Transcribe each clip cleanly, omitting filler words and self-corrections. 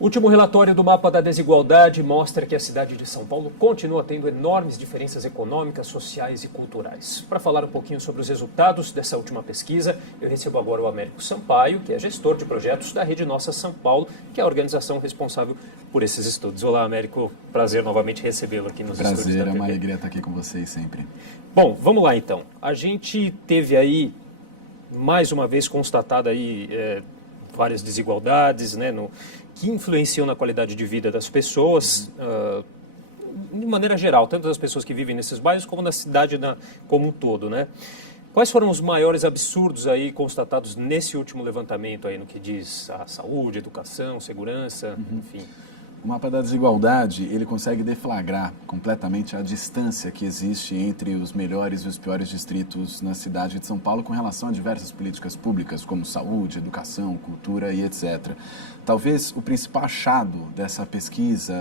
O último relatório do Mapa da Desigualdade mostra que a cidade de São Paulo continua tendo enormes diferenças econômicas, sociais e culturais. Para falar um pouquinho sobre os resultados dessa última pesquisa, eu recebo agora o Américo Sampaio, que é gestor de projetos da Rede Nossa São Paulo, que é a organização responsável por esses estudos. Olá, Américo. Prazer novamente recebê-lo aqui nos estúdios da Prazer, TV. é uma alegria estar aqui com vocês sempre. Bom, vamos lá então. A gente teve aí, mais uma vez, constatado aí várias desigualdades, né, que influenciam na qualidade de vida das pessoas, de maneira geral, tanto das pessoas que vivem nesses bairros como na cidade como um todo, né? Quais foram os maiores absurdos aí constatados nesse último levantamento aí no que diz a saúde, educação, segurança, enfim? O mapa da desigualdade, ele consegue deflagrar completamente a distância que existe entre os melhores e os piores distritos na cidade de São Paulo com relação a diversas políticas públicas, como saúde, educação, cultura e etc. Talvez o principal achado dessa pesquisa,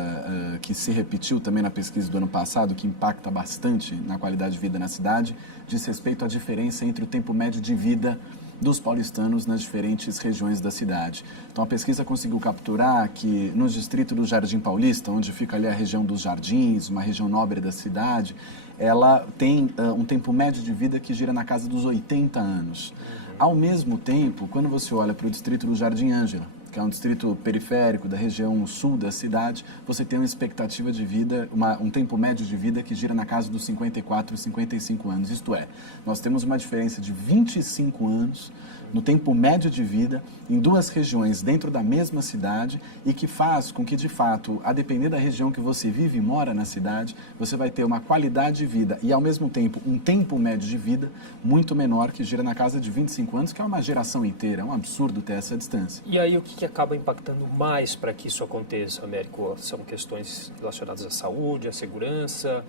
que se repetiu também na pesquisa do ano passado, que impacta bastante na qualidade de vida na cidade, diz respeito à diferença entre o tempo médio de vida dos paulistanos nas diferentes regiões da cidade. Então a pesquisa conseguiu capturar que no distrito do Jardim Paulista, onde fica ali a região dos Jardins, uma região nobre da cidade, ela tem um tempo médio de vida que gira na casa dos 80 anos. Ao mesmo tempo, quando você olha para o distrito do Jardim Ângela, que é um distrito periférico da região sul da cidade, você tem uma expectativa de vida, um tempo médio de vida que gira na casa dos 54 e 55 anos. Isto é, nós temos uma diferença de 25 anos no tempo médio de vida em duas regiões dentro da mesma cidade e que faz com que, de fato, a depender da região que você vive e mora na cidade, você vai ter uma qualidade de vida e, ao mesmo tempo, um tempo médio de vida muito menor que gira na casa de 25 anos, que é uma geração inteira. É um absurdo ter essa distância. E aí o que acaba impactando mais para que isso aconteça, Américo? São questões relacionadas à saúde, à segurança,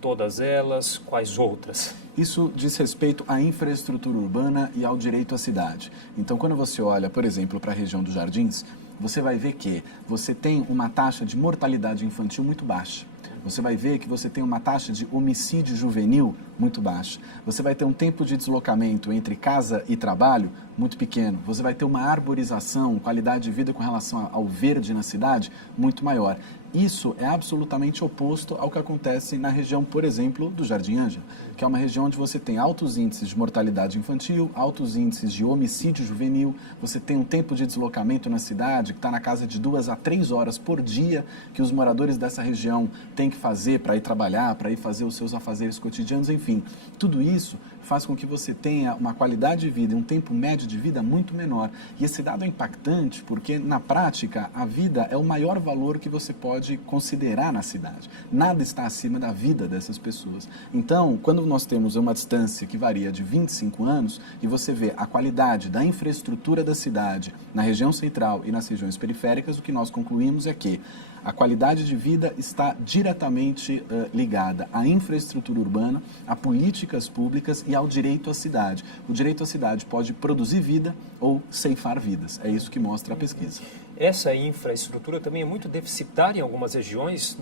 todas elas, quais outras? Isso diz respeito à infraestrutura urbana e ao direito à cidade. Então, quando você olha, por exemplo, para a região dos Jardins, você vai ver que você tem uma taxa de mortalidade infantil muito baixa. Você vai ver que você tem uma taxa de homicídio juvenil muito baixa. Você vai ter um tempo de deslocamento entre casa e trabalho muito pequeno. Você vai ter uma arborização, qualidade de vida com relação ao verde na cidade muito maior. Isso é absolutamente oposto ao que acontece na região, por exemplo, do Jardim Ângela, que é uma região onde você tem altos índices de mortalidade infantil, altos índices de homicídio juvenil, você tem um tempo de deslocamento na cidade que está na casa de 2 a 3 horas por dia que os moradores dessa região têm que fazer para ir trabalhar, para ir fazer os seus afazeres cotidianos, enfim. Tudo isso faz com que você tenha uma qualidade de vida e um tempo médio de vida muito menor. E esse dado é impactante porque, na prática, a vida é o maior valor que você pode considerar na cidade. Nada está acima da vida dessas pessoas. Então, quando nós temos uma distância que varia de 25 anos e você vê a qualidade da infraestrutura da cidade na região central e nas regiões periféricas, o que nós concluímos é que a qualidade de vida está diretamente ligada à infraestrutura urbana, a políticas públicas e ao direito à cidade. O direito à cidade pode produzir vida ou ceifar vidas. É isso que mostra a pesquisa. Essa infraestrutura também é muito deficitária em algumas regiões,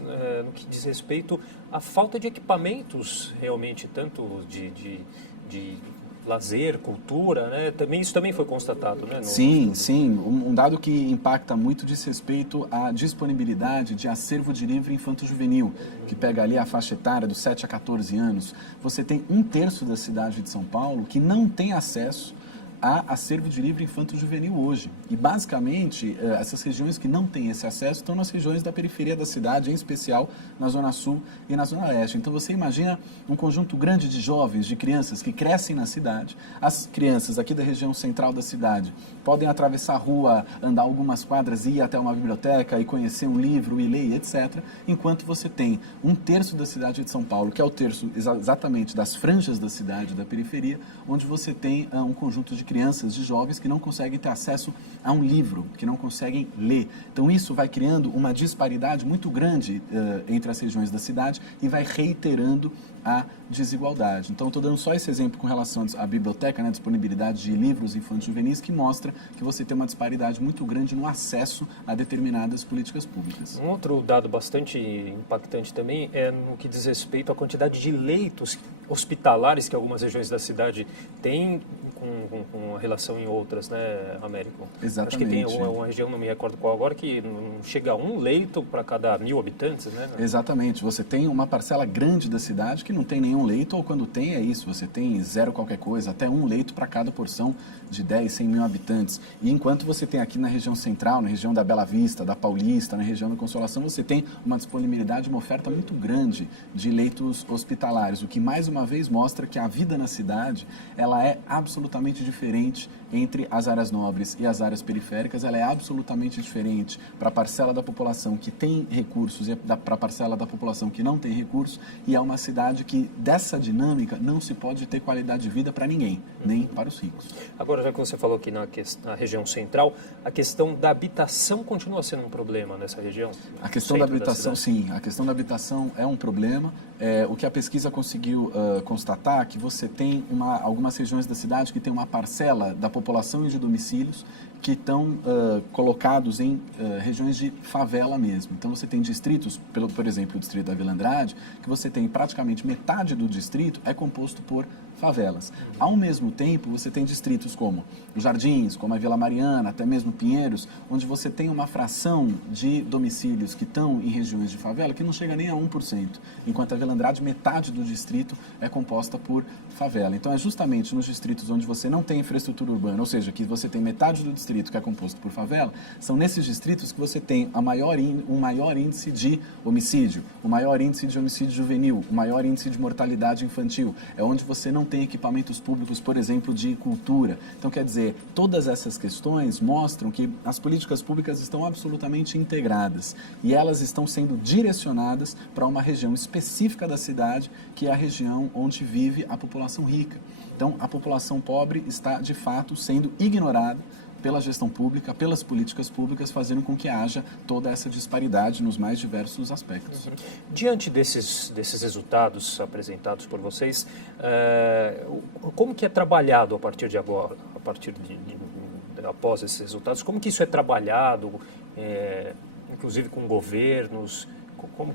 no que diz respeito à falta de equipamentos, realmente, tanto de lazer, cultura, né? Isso também foi constatado, né? Sim. Um dado que impacta muito diz respeito à disponibilidade de acervo de livro infanto-juvenil, que pega ali a faixa etária dos 7 a 14 anos. Você tem 1/3 da cidade de São Paulo que não tem acesso a acervo de livro infanto-juvenil hoje. E, basicamente, essas regiões que não têm esse acesso estão nas regiões da periferia da cidade, em especial na Zona Sul e na Zona Leste. Então, você imagina um conjunto grande de jovens, de crianças que crescem na cidade. As crianças aqui da região central da cidade podem atravessar a rua, andar algumas quadras, ir até uma biblioteca e conhecer um livro e ler, etc. Enquanto você tem 1/3 da cidade de São Paulo, que é o terço exatamente das franjas da cidade, da periferia, onde você tem um conjunto de crianças, de jovens que não conseguem ter acesso a um livro, que não conseguem ler. Então isso vai criando uma disparidade muito grande entre as regiões da cidade e vai reiterando a desigualdade. Então estou dando só esse exemplo com relação à biblioteca, né, disponibilidade de livros infantis juvenis, que mostra que você tem uma disparidade muito grande no acesso a determinadas políticas públicas. Um outro dado bastante impactante também é no que diz respeito à quantidade de leitos hospitalares que algumas regiões da cidade têm, com a relação em outras, né, Américo? Exatamente. Acho que tem uma região, não me recordo qual agora, que não chega a um leito para cada 1.000 habitantes, né? Exatamente. Você tem uma parcela grande da cidade que não tem nenhum leito, ou quando tem é isso, você tem 0 qualquer coisa, até 1 leito para cada porção de 10, 100 mil habitantes. E enquanto você tem aqui na região central, na região da Bela Vista, da Paulista, na região da Consolação, você tem uma disponibilidade, uma oferta muito grande de leitos hospitalares, o que mais uma vez mostra que a vida na cidade, ela é absolutamente diferente entre as áreas nobres e as áreas periféricas, ela é absolutamente diferente para a parcela da população que tem recursos e para a parcela da população que não tem recursos, e é uma cidade que dessa dinâmica não se pode ter qualidade de vida para ninguém, nem para os ricos. Agora, já que você falou aqui na região central, a questão da habitação continua sendo um problema nessa região? A questão da habitação, sim, a questão da habitação é um problema. O que a pesquisa conseguiu constatar é que você tem algumas regiões da cidade que tem uma parcela da população e de domicílios que estão colocados em regiões de favela mesmo. Então você tem distritos, por exemplo, o distrito da Vila Andrade, que você tem praticamente metade do distrito é composto por favelas. Ao mesmo tempo, você tem distritos como os Jardins, como a Vila Mariana, até mesmo Pinheiros, onde você tem uma fração de domicílios que estão em regiões de favela que não chega nem a 1%, enquanto a Vila Andrade, metade do distrito é composta por favela. Então, é justamente nos distritos onde você não tem infraestrutura urbana, ou seja, que você tem metade do distrito que é composto por favela, são nesses distritos que você tem um maior índice de homicídio, o maior índice de homicídio juvenil, o maior índice de mortalidade infantil. É onde você não tem equipamentos públicos, por exemplo, de cultura. Então, quer dizer, todas essas questões mostram que as políticas públicas estão absolutamente integradas e elas estão sendo direcionadas para uma região específica da cidade, que é a região onde vive a população rica. Então, a população pobre está, de fato, sendo ignorada pela gestão pública, pelas políticas públicas, fazendo com que haja toda essa disparidade nos mais diversos aspectos. Diante desses resultados apresentados por vocês, como que é trabalhado a partir de agora, após esses resultados, como que isso é trabalhado, inclusive com governos?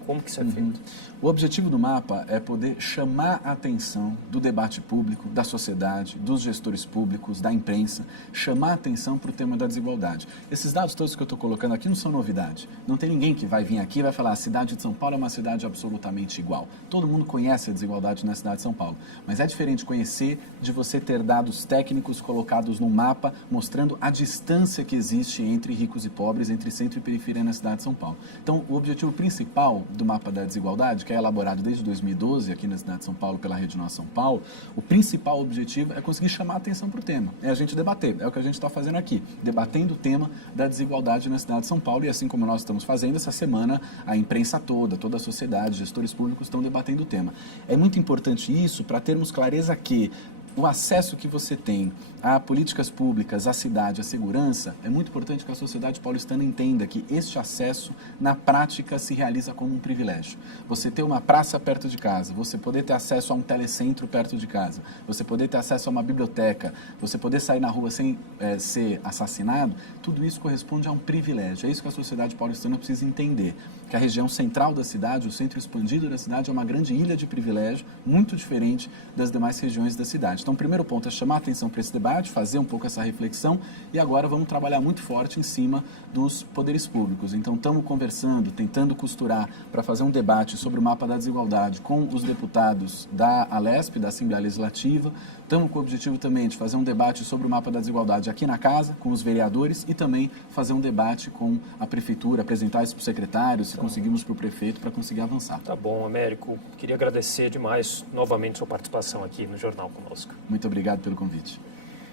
Como que isso é feito? O objetivo do mapa é poder chamar a atenção do debate público, da sociedade, dos gestores públicos, da imprensa, chamar a atenção para o tema da desigualdade. Esses dados todos que eu estou colocando aqui não são novidade. Não tem ninguém que vai vir aqui e vai falar a cidade de São Paulo é uma cidade absolutamente igual. Todo mundo conhece a desigualdade na cidade de São Paulo, mas é diferente conhecer de você ter dados técnicos colocados no mapa mostrando a distância que existe entre ricos e pobres, entre centro e periferia na cidade de São Paulo. Então, o objetivo principal do mapa da desigualdade, que é elaborado desde 2012 aqui na cidade de São Paulo pela Rede Nossa São Paulo, o principal objetivo é conseguir chamar a atenção para o tema, é a gente debater, é o que a gente está fazendo aqui, debatendo o tema da desigualdade na cidade de São Paulo, e assim como nós estamos fazendo essa semana, a imprensa toda a sociedade, gestores públicos estão debatendo o tema. É muito importante isso para termos clareza que o acesso que você tem a políticas públicas, à cidade, à segurança, é muito importante que a sociedade paulistana entenda que este acesso, na prática, se realiza como um privilégio. Você ter uma praça perto de casa, você poder ter acesso a um telecentro perto de casa, você poder ter acesso a uma biblioteca, você poder sair na rua sem ser assassinado, tudo isso corresponde a um privilégio. É isso que a sociedade paulistana precisa entender, que a região central da cidade, o centro expandido da cidade, é uma grande ilha de privilégio, muito diferente das demais regiões da cidade. Então, o primeiro ponto é chamar a atenção para esse debate, fazer um pouco essa reflexão, e agora vamos trabalhar muito forte em cima dos poderes públicos. Então, estamos conversando, tentando costurar para fazer um debate sobre o mapa da desigualdade com os deputados da Alesp, da Assembleia Legislativa. Estamos com o objetivo também de fazer um debate sobre o mapa da desigualdade aqui na casa, com os vereadores, e também fazer um debate com a prefeitura, apresentar isso para o secretário, se conseguimos para o prefeito, para conseguir avançar. Tá bom, Américo. Queria agradecer demais novamente sua participação aqui no Jornal conosco. Muito obrigado pelo convite.